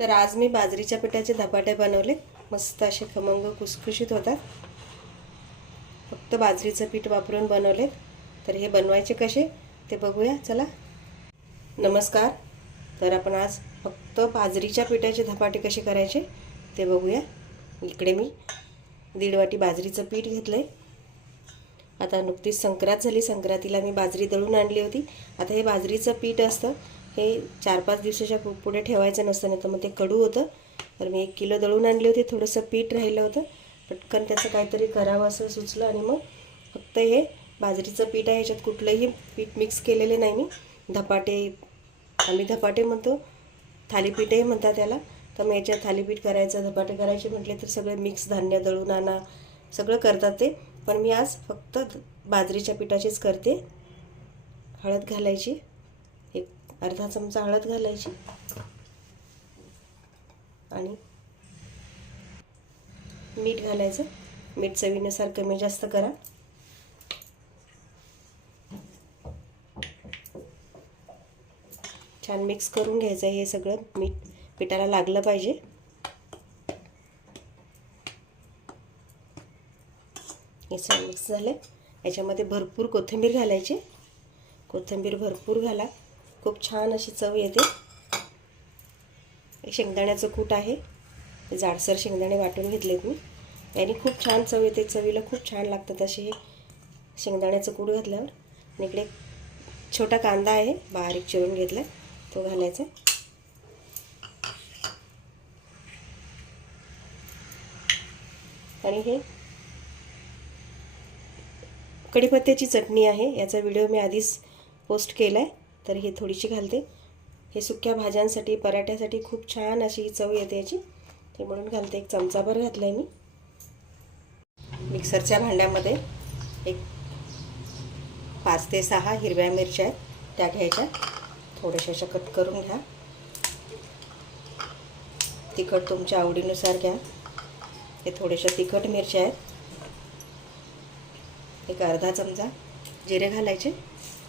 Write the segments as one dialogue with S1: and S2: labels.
S1: तर आज मी बाजरीच्या पिठाचे धपाटे बनवले. मस्त असे खमंग कुसखुशीत होतात. फक्त बाजरीचं पीठ वापरून बनवले. तर हे बनवायचे कसे ते बघूया. चला. नमस्कार. तर आपण आज फक्त बाजरीच्या पिठाचे धपाटे कसे करायचे ते बघूया. इकडे मी दीड वाटी बाजरीचं पीठ घेतलं आहे आता नुकतीच संक्रांत झाली. संक्रांतीला मी बाजरी दळून आणली होती. आता हे बाजरीचं पीठ असतं. हे चार पाच दिवसाच्या पु- पुढे ठेवायचं नसतं नाही तर मग ते कडू होतं. तर मी एक किलो दळून आणली होती थोडंसं पीठ राहिलं होतं. पटकन त्याचं काहीतरी करावं असं सुचलं आणि मग फक्त हे बाजरीचं पीठ आहे ह्याच्यात कुठलंही पीठ मिक्स केलेले नाही मी. धपाटे आम्ही धपाटे म्हणतो थालीपीठही म्हणतात त्याला तर मग याच्यात थालीपीठ करायचं धपाटे करायचे म्हटले तर सगळे मिक्स धान्य दळून आणा सगळं करतात ते. पण मी आज फक्त बाजरीच्या पिठाचीच करते. हळद घालायची. अर्धा चमचा हळद घालायची. आणि मीठ घालायचं. मीठ चवीनुसार कमी जास्त करा. छान मिक्स करून घ्यायचं हे सगळं. मीठ पिठाला लागलं पाहिजे. हे सगळं मिक्स झालं याच्यामध्ये भरपूर कोथिंबीर घालायची. कोथिंबीर भरपूर घाला. खूप छान अशी चव येते. एक शेंगदाण्याचं कूट आहे. जाडसर शेंगदाणे वाटून घेतलेत मी. याने खूप छान चव येते. चवीला खूप छान लागतात असे हे शेंगदाण्याचं कूट घातल्यावर. आणि इकडे छोटा कांदा आहे. बारीक चिरून घेतला तो घालायचा. आणि हे कढीपत्त्याची चटणी आहे. याचा व्हिडिओ मी आधीच पोस्ट केला आहे तर ही थोडीशी घालते. हे सुक्या भाज्यांसाठी पराठ्यासाठी खूप छान अशी चव येते याची. ते म्हणून घालते. एक चमचाभर घातला आहे मी. मिक्सरच्या भांड्यामध्ये एक पाच ते सहा हिरव्या मिरच्या आहेत. त्या घ्यायच्या. थोड्याशा अशा कट करून घ्या. तिखट तुमच्या आवडीनुसार घ्या. हे थोड्याशा तिखट मिरच्या आहेत. एक अर्धा चमचा जिरे घालायचे.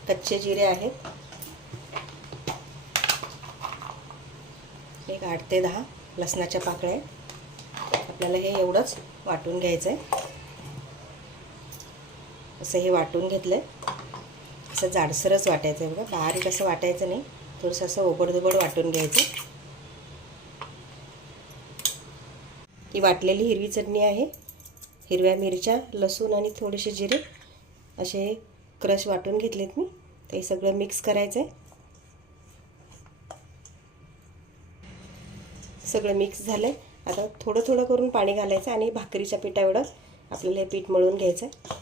S1: कच्चे जिरे आहेत. एक आठ ते दहा लसणाच्या पाकळ्या आपल्याला हे एवढंच वाटून घ्यायचं आहे असं हे वाटून घेतलं आहे असं जाडसरच वाटायचं आहे बघा. बारीक असं वाटायचं नाही. थोडंसं असं ओबडधोबड वाटून घ्यायचं. ही वाटलेली हिरवी चटणी आहे. हिरव्या मिरच्या लसूण आणि थोडेसे जिरे असे क्रश वाटून घेतलेत मी. ते सगळं मिक्स करायचं आहे सगळं मिक्स झालं आहे आता थोडं थोडं करून पाणी घालायचं आणि भाकरीच्या पिठा एवढं आपल्याला हे पीठ मळून घ्यायचं आहे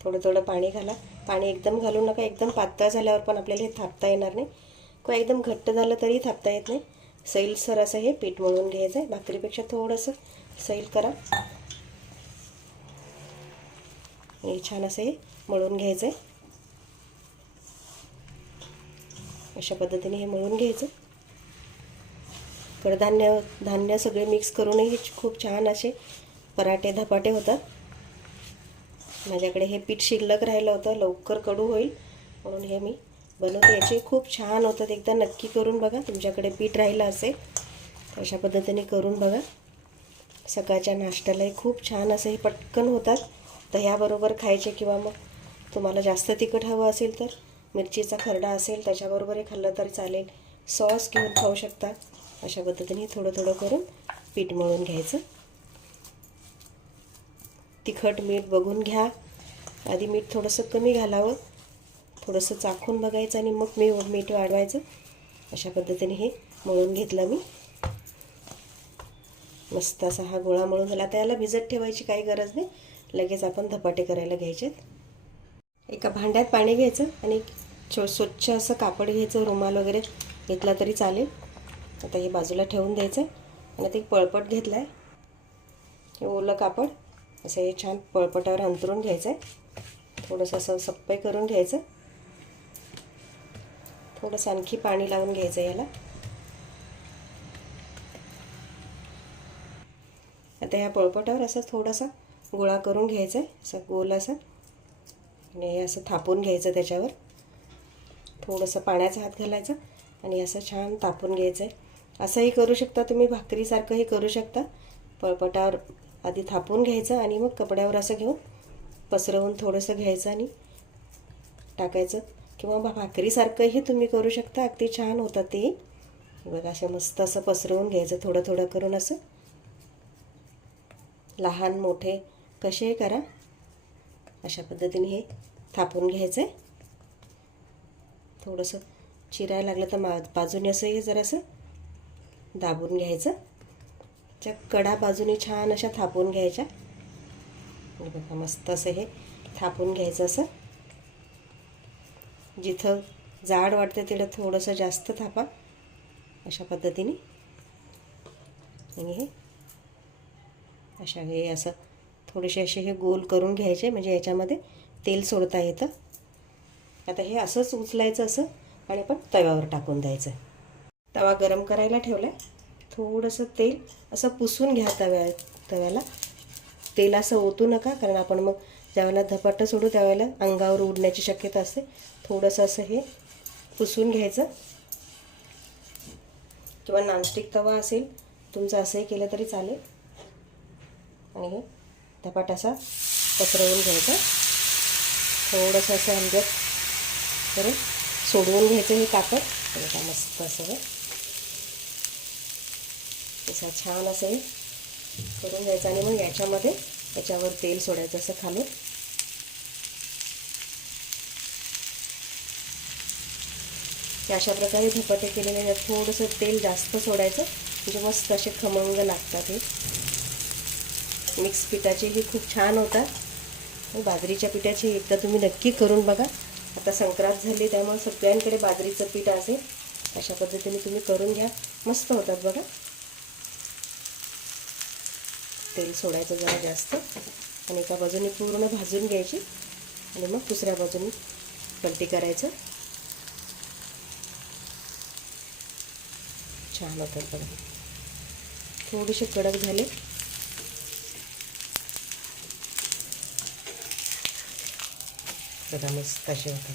S1: थोडं थोडं पाणी घाला. पाणी एकदम घालू नका. एकदम पातळ झाल्यावर पण आपल्याला हे थापता येणार नाही. किंवा एकदम घट्ट झालं तरी थापता येत नाही. सैलसर असं हे पीठ मळून घ्यायचं आहे भाकरीपेक्षा थोडंसं सैल करा. आणि छान असं हे मळून घ्यायचं आहे अशा पद्धतीने हे मळून घ्यायचं. कडधान्य धान्य सगळे मिक्स करूनही हे खूप छान असे पराठे धपाटे होतात. माझ्याकडे हे पीठ शिल्लक राहिलं होतं लवकर कडू होईल. म्हणून हे मी बनवते. याचे खूप छान होतात. एकदा नक्की करून बघा. तुमच्याकडे पीठ राहिलं असेल तर अशा पद्धतीने करून बघा. सकाळच्या नाश्त्यालाही खूप छान असे हे पटकन होतात. दह्याबरोबर खायचे किंवा मग तुम्हाला जास्त तिखट हवं असेल तर मिरचीचा खरडा असेल त्याच्याबरोबरही खाल्लं तरी चालेल. सॉस घेऊन खाऊ शकता. अशा पद्धतीने थोडं थोडं करून पीठ मळून घ्यायचं. तिखट मीठ बघून घ्या. आधी मीठ थोडंसं कमी घालावं. थोडंसं चाखून बघायचं आणि मग मी मीठ वाढवायचं. अशा पद्धतीने हे मळून घेतलं मी. मस्त असा हा गोळा मळून झाला. आता याला भिजत ठेवायची काही गरज नाही. लगेच आपण धपाटे करायला घ्यायचेत. एका भांड्यात पाणी घ्यायचं आणि छो स्वच्छ असं कापड घ्यायचं. रुमाल वगैरे घेतला तरी चालेल. आता हे बाजूला ठेवून द्यायचं आणि आता एक पळपट घेतला आहे हे ओलं कापड असं हे छान पळपटावर अंतरून घ्यायचं आहे थोडंसं असं सप्पे करून घ्यायचं. थोडंसं आणखी पाणी लावून घ्यायचं याला. आता ह्या पळपटावर असं थोडासा गोळा करून घ्यायचा आहे असं गोल असं. आणि हे असं थापून घ्यायचं त्याच्यावर. थोडंसं पाण्याचा हात घालायचा. आणि असं छान तापून घ्यायचं आहे असंही करू शकता तुम्ही भाकरीसारखंही करू शकता. पळपटावर आधी थापून घ्यायचं आणि मग कपड्यावर असं घेऊन पसरवून थोडंसं घ्यायचं आणि टाकायचं. किंवा भाकरीसारखंही तुम्ही करू शकता. अगदी छान होतं ते. बघा असं मस्त असं पसरवून घ्यायचं थोडं थोडं करून असं. लहान मोठे कसे करा. अशा पद्धतीने हे थापून घ्यायचं आहे थोडंसं चिरायला लागलं तर मा बाजूने असं हे जरासं दाबून घ्यायचं. त्या कडा बाजूने छान अशा थापून घ्यायच्या. बघा मस्त असं हे थापून घ्यायचं असं. जिथं जाड वाटतं तिथं थोडंसं जास्त थापा. अशा पद्धतीने. आणि हे अशा हे असं थोडेसे असे हे गोल करून घ्यायचे म्हणजे याच्यामध्ये तेल सोडता येतं. आता हे असंच उचलायचं असं आणि आपण तव्यावर टाकून द्यायचं. तवा गरम करायला ठेवला आहे थोडंसं तेल असं पुसून घ्या तव्या तव्याला. तेल असं ओतू नका कारण आपण मग ज्यावेळेला धपाटं सोडू त्यावेळेला अंगावर उडण्याची शक्यता असते. थोडंसं असं हे पुसून घ्यायचं. किंवा नॉनस्टिक तवा असेल तुमचं असंही केलं तरी चालेल. आणि हे धपाट असा पसरवून घ्यायचा. थोडंसं असं अंदर तर सोडवून घ्यायचं हे कापड. मस्त असं हे. असा छान असं हे करून घ्यायचं आणि मग याच्यामध्ये याच्यावर तेल सोडायचं असं खालून अशा प्रकारे धपाटे केलेले थोडंसं तेल जास्त सोडायचं. म्हणजे मस्त असे खमंग लागतात हे. मिक्स पिठाचेही खूप छान होतात. बाजरीच्या पिठाचे एकदा तुम्ही नक्की करून बघा. आता संक्रांत झाली त्यामुळे सगळ्यांकडे बाजरीचं पीठ असेल. अशा पद्धतीने तुम्ही करून घ्या. मस्त होतात बघा. तेल सोडायचं जरा जास्त. आणि एका बाजूने पूर्ण भाजून घ्यायची. आणि मग दुसऱ्या बाजूने पलटी करायचं. छान होतं पण. थोडेसे कडक झाले. मस्त असे होतात.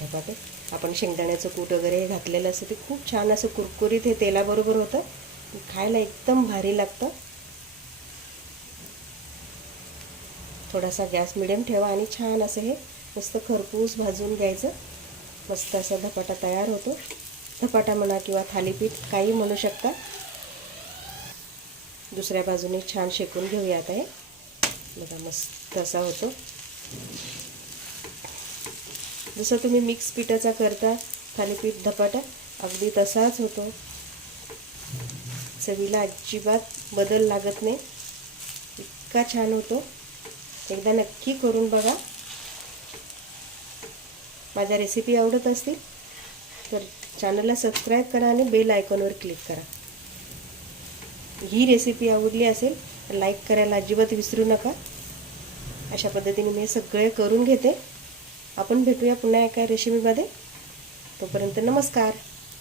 S1: धपाटे. आपण शेंगदाण्याचं कूट वगैरे घातलेलं असतं ते खूप छान असं कुरकुरीत हे तेलाबरोबर होतं. खायला एकदम भारी लागतं. थोडासा गॅस मिडियम ठेवा आणि छान असं हे मस्त खरपूस भाजून घ्यायचं. मस्त असा धपाटा तयार होतो. धपाटा म्हणा किंवा थालीपीठ काही म्हणू शकता. दुसऱ्या बाजूने छान शेकून घेऊया आता हे. बघा मस्त असा होतो. जसं तुम्ही मिक्स पिठाचा करता थालीपीठ धपाटा अगदी तसाच होतो. चवीला अजिबात बदल लागत नाही. इतका छान होतो. एकदा नक्की करून बघा. माझ्या रेसिपी आवडत असतील तर चॅनलला सबस्क्राईब करा आणि बेल आयकॉनवर क्लिक करा. ही रेसिपी आवडली असेल तर लाईक करायला अजिबात विसरू नका. अशा पद्धतीने मी सगळे करून घेते. आपण भेटूया पुन्हा एका रेसिपीमध्ये तोपर्यंत नमस्कार.